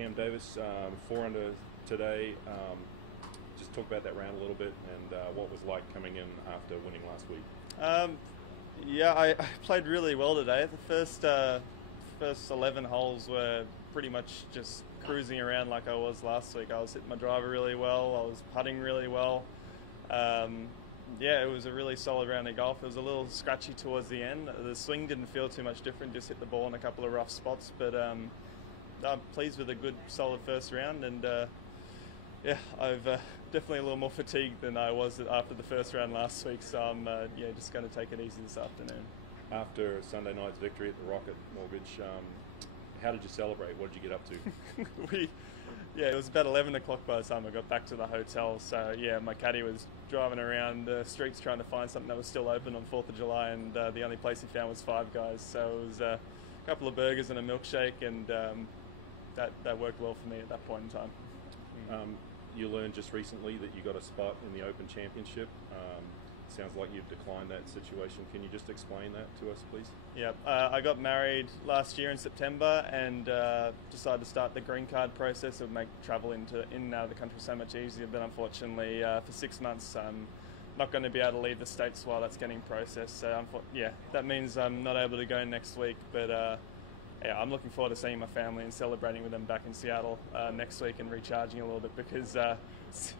Cam Davis, 4 under today. Just talk about that round a little bit and what was like coming in after winning last week. Yeah, I played really well today. The first 11 holes were pretty much just cruising around like I was last week. I was hitting my driver really well. I was putting really well. Yeah, it was a really solid round of golf. It was a little scratchy towards the end. The swing didn't feel too much different, just hit the ball in a couple of rough spots. But I'm pleased with a good, solid first round. And yeah, I've definitely a little more fatigued than I was after the first round last week. So I'm yeah, just going to take it easy this afternoon. After Sunday night's victory at the Rocket Mortgage, how did you celebrate? What did you get up to? Yeah, it was about 11 o'clock by the time I got back to the hotel. So yeah, my caddy was driving around the streets trying to find something that was still open on 4th of July, and the only place he found was Five Guys. So it was a couple of burgers and a milkshake, and that worked well for me at that point in time. You learned just recently that you got a spot in the Open Championship. Sounds like you've declined that situation. Can you just explain that to us, please? Yeah, I got married last year in September and decided to start the green card process. It would make travel in and out of the country so much easier, but unfortunately for 6 months I'm not going to be able to leave the States while that's getting processed. So yeah, that means I'm not able to go next week, but yeah, I'm looking forward to seeing my family and celebrating with them back in Seattle next week and recharging a little bit, because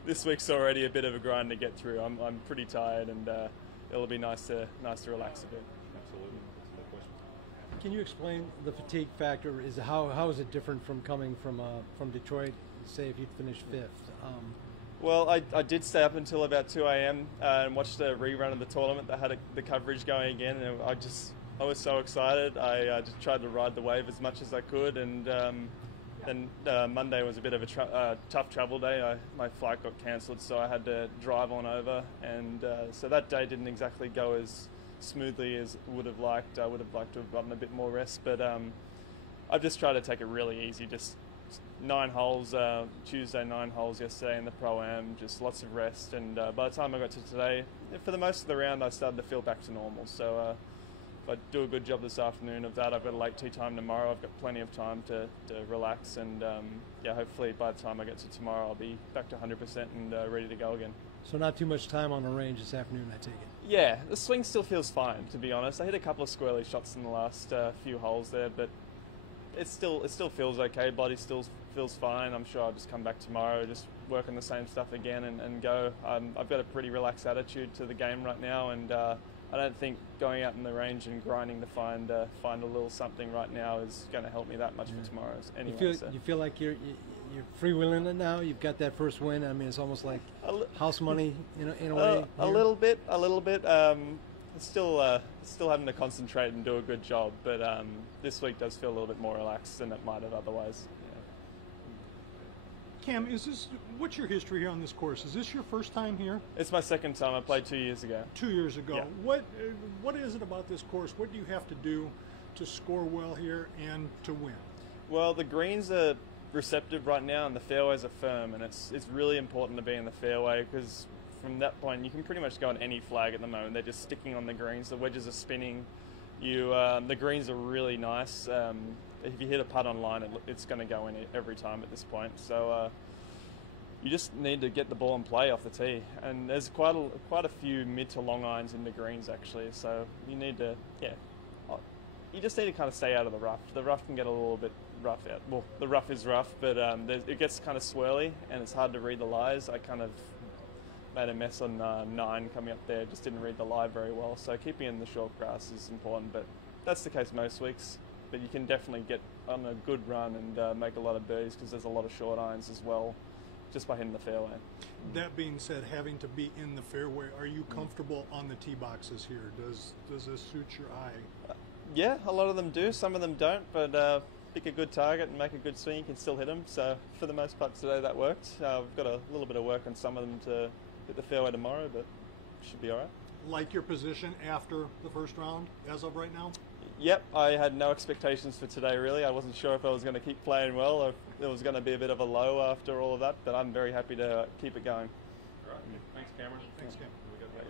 this week's already a bit of a grind to get through. I'm pretty tired, and it'll be nice to relax a bit. Absolutely. That's no question. Can you explain the fatigue factor? How is it different from coming from Detroit? Say if you'd finished 5th. Well, I did stay up until about 2 a.m. And watched the rerun of the tournament that had the coverage going again, and I was so excited. I just tried to ride the wave as much as I could, and then Monday was a bit of a tough travel day. My flight got cancelled, so I had to drive on over, and so that day didn't exactly go as smoothly as I would have liked. I would have liked to have gotten a bit more rest, but I've just tried to take it really easy. Just 9 holes, Tuesday 9 holes yesterday in the Pro-Am, just lots of rest, and by the time I got to today, for the most of the round I started to feel back to normal. So if I do a good job this afternoon of that, I've got a late tee time tomorrow. I've got plenty of time to relax, and yeah, hopefully by the time I get to tomorrow, I'll be back to 100% and ready to go again. So not too much time on the range this afternoon, I take it? Yeah, the swing still feels fine, to be honest. I hit a couple of squirrely shots in the last few holes there, but it still feels okay. Body still feels fine. I'm sure I'll just come back tomorrow, just work on the same stuff again and go. I've got a pretty relaxed attitude to the game right now, and I don't think going out in the range and grinding to find a little something right now is going to help me that much for tomorrow's. Anyway, you feel like you're freewheeling it now. You've got that first win. I mean, it's almost like house money in a way. A little bit. Still having to concentrate and do a good job, but this week does feel a little bit more relaxed than it might have otherwise. Cam, what's your history here on this course? Is this your first time here? It's my second time. I played 2 years ago. 2 years ago. Yeah. What is it about this course? What do you have to do to score well here and to win? Well, the greens are receptive right now and the fairways are firm, and it's really important to be in the fairway, because from that point you can pretty much go on any flag at the moment. They're just sticking on the greens. The wedges are spinning. The greens are really nice. If you hit a putt on line, it's going to go in every time at this point. So you just need to get the ball and play off the tee. And there's quite a few mid to long irons in the greens actually. So you need to, you just need to kind of stay out of the rough. The rough can get a little bit rough out. Well, the rough is rough, but it gets kind of swirly and it's hard to read the lies. I kind of made a mess on 9 coming up there. Just didn't read the lie very well. So keeping in the short grass is important, but that's the case most weeks. But you can definitely get on a good run and make a lot of birdies, because there's a lot of short irons as well, just by hitting the fairway. That being said, having to be in the fairway, are you comfortable on the tee boxes here? Does this suit your eye? Yeah, a lot of them do. Some of them don't, but pick a good target and make a good swing, you can still hit them. So for the most part today that worked. We've got a little bit of work on some of them to hit the fairway tomorrow, but should be all right. Like your position after the first round as of right now? Yep, I had no expectations for today really. I wasn't sure if I was going to keep playing well or if there was going to be a bit of a low after all of that, but I'm very happy to keep it going. All right. Thanks, Cameron. Thanks, Cam. We got that.